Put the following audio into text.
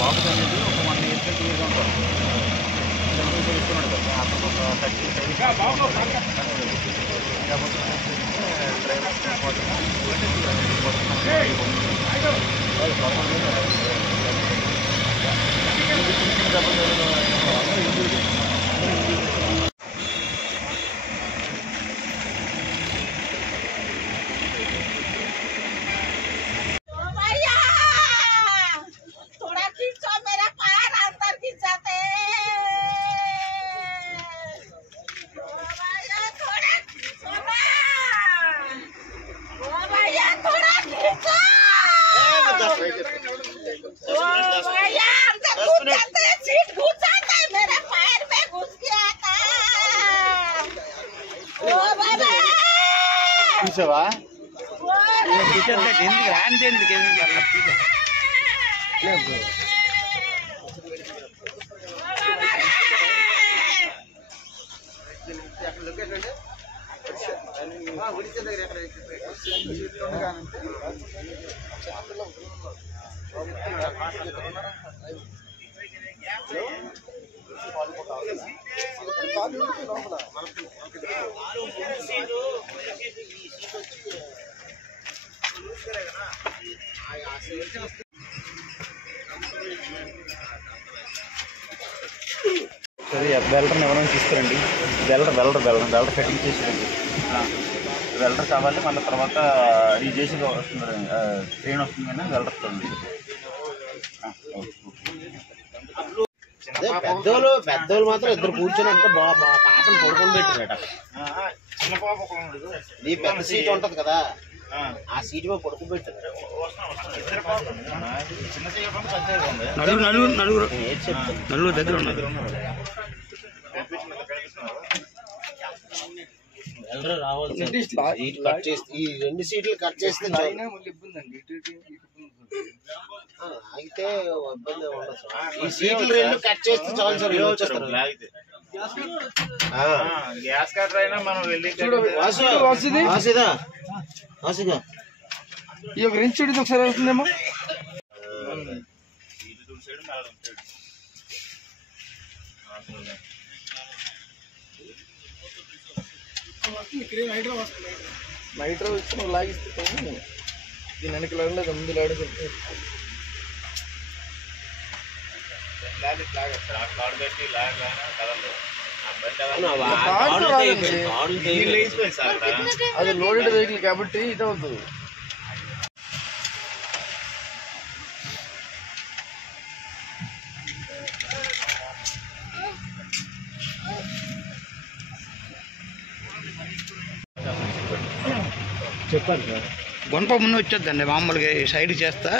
బాబు అనేది ఒక 1 year 2 years ఉంటారు. చెప్తున్నాడు కదా అతను చూసావా ఎందుకు రాంది ఎందుకు వెల్డర్ని ఎవరైనా తీసుకురండి. వెల్డర్ కటింగ్ చేసేయండి. వెల్డర్ కావాలి. మళ్ళీ తర్వాత ఈ చేసి వస్తుంది ట్రైన్ వస్తుంది కానీ వెల్డర్ చూడండి. పెద్దోళ్ళు మాత్రం ఇద్దరు కూర్చొని పాపను పడుకొని పెట్టారట. చిన్న పాప నీ పెద్ద సీట్ ఉంటది కదా ఆ సీట్ మీద పడుకోబెట్టారు. నలుగురు దగ్గర ఈ 2 సీట్లు కట్ చేస్తే అయితే ఇబ్బంది ఉండదు. ఈ సీట్లు 2 కట్ చేస్తే చాలు సార్. గ్యాస్ కట్టర్ అయినా మనం వెళ్ళి ఈ ఒక రెండు చూడు ఒకసారి అవుతుందేమో. నైట్రో వచ్చి నువ్వు లాగిస్తే దీని వెనక లాగలేదు ముందు లాడేది. అది లోడెడ్ వెహికల్ కాబట్టి ఇది అవుతుంది. చెప్పండి సార్. గుణప ముందు వచ్చేద్దండి మామూలుగా సైడ్ చేస్తా